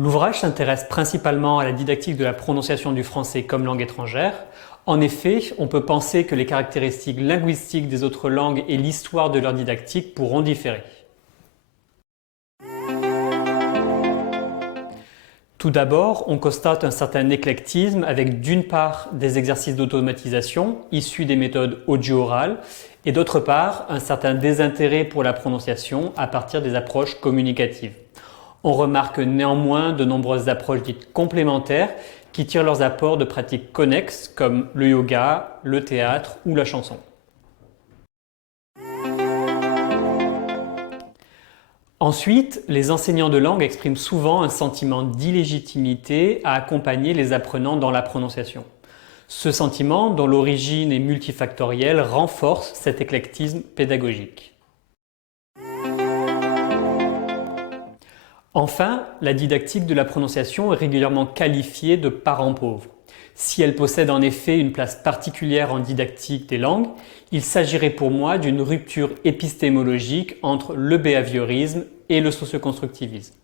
L'ouvrage s'intéresse principalement à la didactique de la prononciation du français comme langue étrangère. En effet, on peut penser que les caractéristiques linguistiques des autres langues et l'histoire de leur didactique pourront différer. Tout d'abord, on constate un certain éclectisme avec d'une part des exercices d'automatisation issus des méthodes audio-orales et d'autre part un certain désintérêt pour la prononciation à partir des approches communicatives. On remarque néanmoins de nombreuses approches dites complémentaires qui tirent leurs apports de pratiques connexes comme le yoga, le théâtre ou la chanson. Ensuite, les enseignants de langue expriment souvent un sentiment d'illégitimité à accompagner les apprenants dans la prononciation. Ce sentiment, dont l'origine est multifactorielle, renforce cet éclectisme pédagogique. Enfin, la didactique de la prononciation est régulièrement qualifiée de parent pauvre. Si elle possède en effet une place particulière en didactique des langues, il s'agirait pour moi d'une rupture épistémologique entre le behaviorisme et le socioconstructivisme.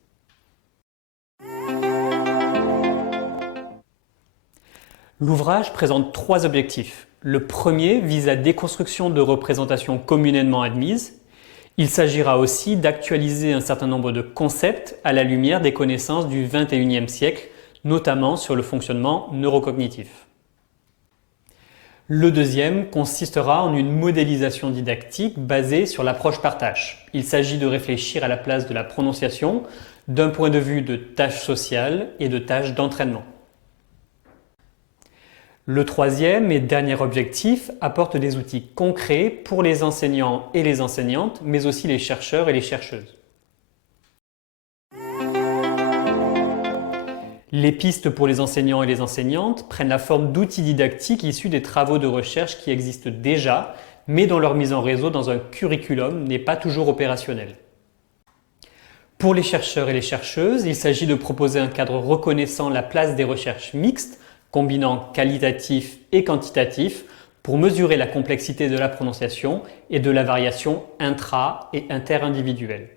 L'ouvrage présente trois objectifs. Le premier vise la déconstruction de représentations communément admises. Il s'agira aussi d'actualiser un certain nombre de concepts à la lumière des connaissances du XXIe siècle, notamment sur le fonctionnement neurocognitif. Le deuxième consistera en une modélisation didactique basée sur l'approche par tâche. Il s'agit de réfléchir à la place de la prononciation d'un point de vue de tâche sociale et de tâche d'entraînement. Le troisième et dernier objectif apporte des outils concrets pour les enseignants et les enseignantes, mais aussi les chercheurs et les chercheuses. Les pistes pour les enseignants et les enseignantes prennent la forme d'outils didactiques issus des travaux de recherche qui existent déjà, mais dont leur mise en réseau dans un curriculum n'est pas toujours opérationnelle. Pour les chercheurs et les chercheuses, il s'agit de proposer un cadre reconnaissant la place des recherches mixtes, combinant qualitatif et quantitatif, pour mesurer la complexité de la prononciation et de la variation intra- et interindividuelle.